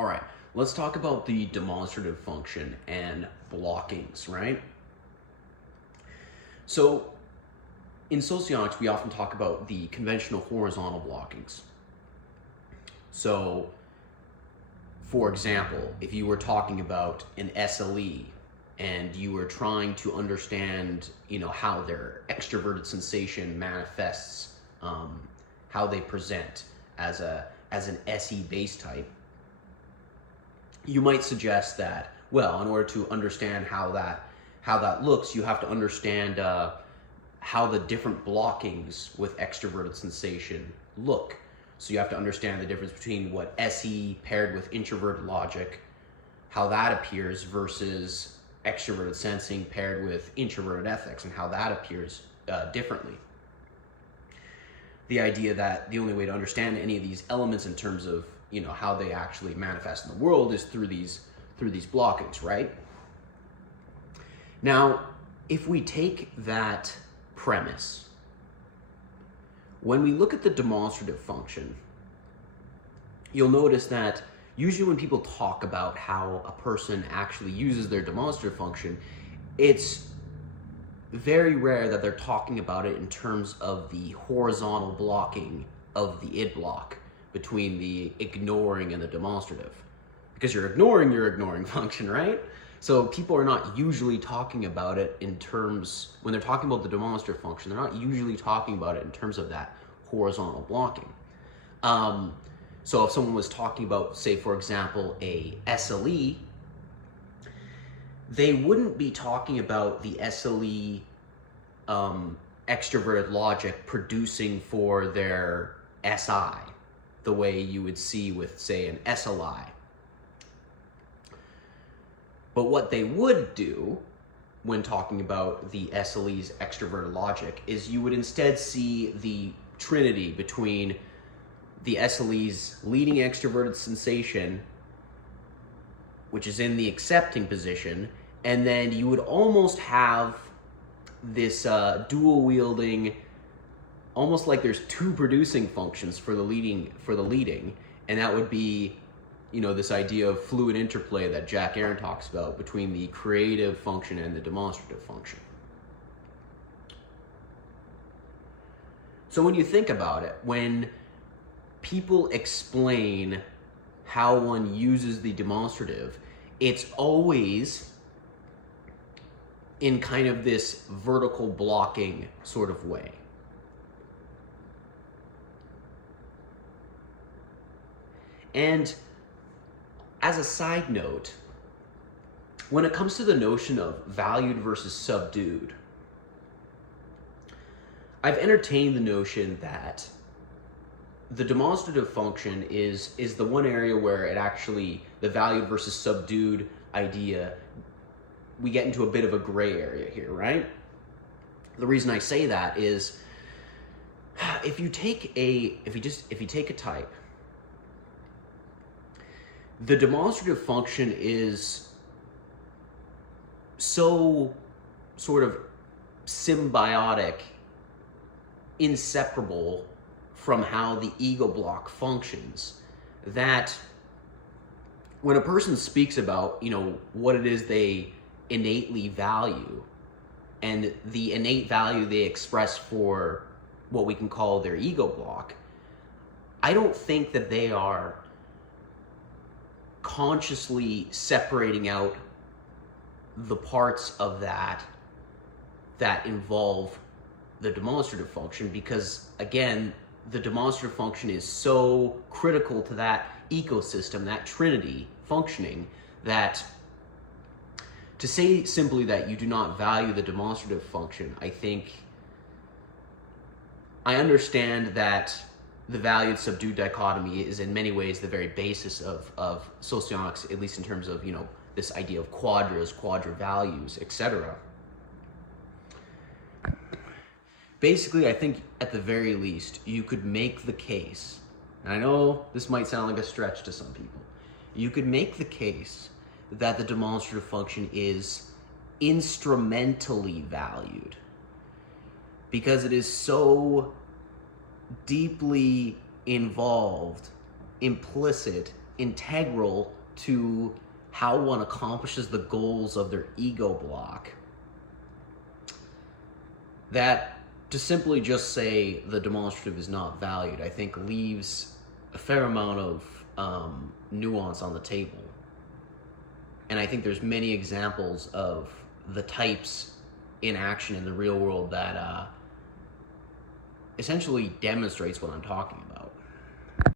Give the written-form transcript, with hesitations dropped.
All right, let's talk about the demonstrative function and blockings, right? So in socionics, we often talk about the conventional horizontal blockings. So, for example, if you were talking about an SLE and you were trying to understand, how their extroverted sensation manifests, how they present as an SE base type, you might suggest that, well, in order to understand how that looks, you have to understand how the different blockings with extroverted sensation look. So you have to understand the difference between what SE paired with introverted logic, how that appears, versus extroverted sensing paired with introverted ethics, and how that appears differently. The idea that the only way to understand any of these elements in terms of how they actually manifest in the world is through these blockings, right? Now, if we take that premise, when we look at the demonstrative function, you'll notice that usually when people talk about how a person actually uses their demonstrative function, it's very rare that they're talking about it in terms of the horizontal blocking of the id block between the ignoring and the demonstrative. Because you're ignoring function, right? So people are not usually talking about it in terms, when they're talking about the demonstrative function, they're not usually talking about it in terms of that horizontal blocking. So if someone was talking about, say, for example, a SLE, they wouldn't be talking about the SLE extroverted logic producing for their SI the way you would see with, say, an SLI. But what they would do when talking about the SLE's extroverted logic is you would instead see the trinity between the SLE's leading extroverted sensation, which is in the accepting position, and then you would almost have this dual wielding, almost like there's two producing functions for the leading, and that would be this idea of fluid interplay that Jack Aaron talks about between the creative function and the demonstrative function. So when you think about it, when people explain how one uses the demonstrative, it's always in kind of this vertical blocking sort of way. And as a side note, when it comes to the notion of valued versus subdued, I've entertained the notion that the demonstrative function is the one area where it actually, the valued versus subdued idea, we get into a bit of a gray area here, right? The reason I say that is if you take a type, the demonstrative function is so sort of symbiotic, inseparable from how the ego block functions, that when a person speaks about, what it is they innately value and the innate value they express for what we can call their ego block, I don't think that they are consciously separating out the parts of that involve the demonstrative function, because again, the demonstrative function is so critical to that ecosystem, that trinity functioning, that to say simply that you do not value the demonstrative function, I understand that the valued subdued dichotomy is in many ways the very basis of socionics, at least in terms of, this idea of quadras, quadra values, etc. Basically, I think at the very least, you could make the case, and I know this might sound like a stretch to some people, you could make the case that the demonstrative function is instrumentally valued because it is so deeply involved, implicit integral to how one accomplishes the goals of their ego block, that to simply just say the demonstrative is not valued, I think leaves a fair amount of nuance on the table. And I think there's many examples of the types in action in the real world that essentially demonstrates what I'm talking about.